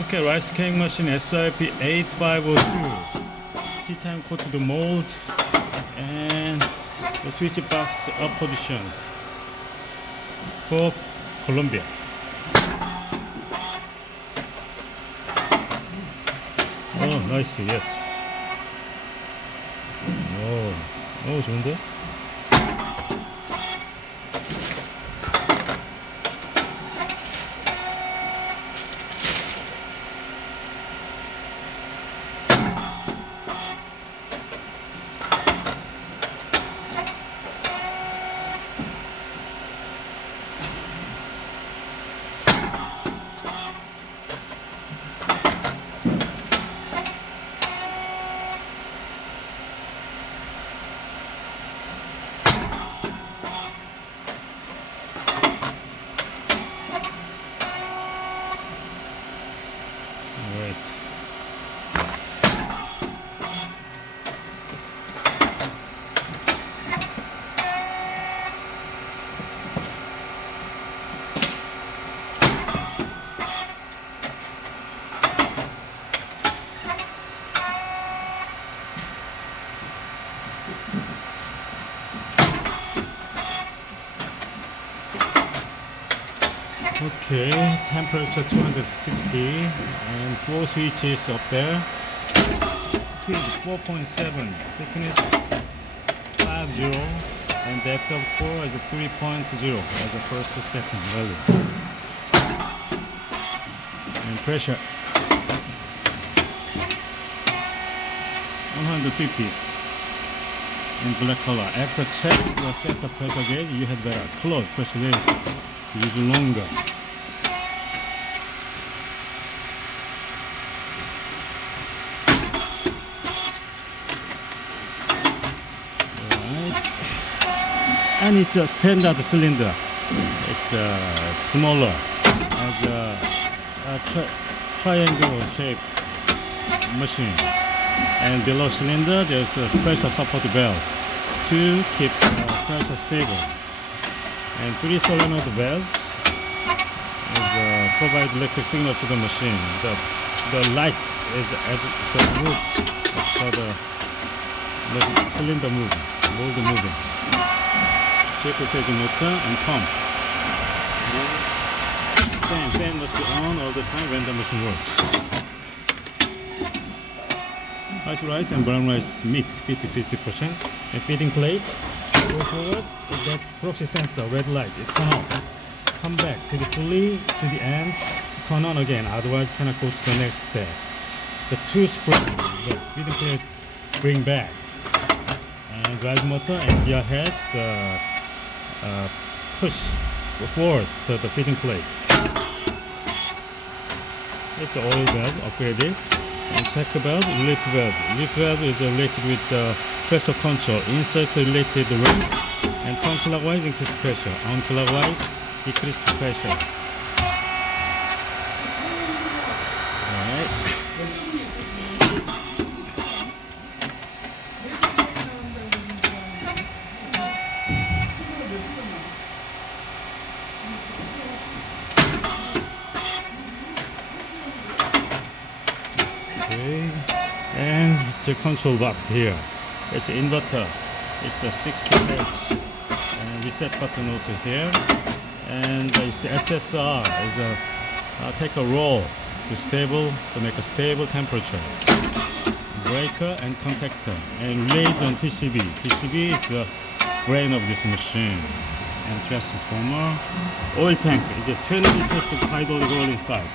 Okay, rice cake machine SYP8502, Titanium Coated Mould, and the switch box up position for Colombia. Oh, nice, yes. 오, 좋은데? Right. Okay, temperature 260 and 4 switches up there. Speed 4.7, thickness 50, and depth of core is 3.0 as the first to second value. And pressure 150 in black color. After check your set the pressure gauge, you had better close pressure gauge. Use longer. Alright. And it's a standard cylinder. It's smaller, as a triangle shaped machine. And below cylinder there's a pressure support valve to keep pressure stable. And 3 solenoid valves provide electric signal to the machine. The lights is as the move of the cylinder moving, mold moving. Triple phase motor and pump. Fan must be on all the time when the machine works. White rice and brown rice mix 50-50%. And feeding plate. Go forward with that proxy sensor, red light, it turn off. Come back fully to the end, turn on again, otherwise cannot go to the next step. The 2 springs, the feeding plate bring back. And drive motor and gear head, push forward to the feeding plate. It's the oil valve upgraded. And check valve, relief valve. Relief valve is related with the pressure control. Insert related ring and turn clockwise, increase pressure. On clockwise, decrease pressure. Alright. Okay. And the control box here. It's an inverter. It's a 60 hertz and reset button also here. And it's SSR is take a roll to make a stable temperature. Breaker and contactor and relays on PCB. PCB is the brain of this machine. And transformer. Oil tank is a 20 liters of hydraulic oil inside.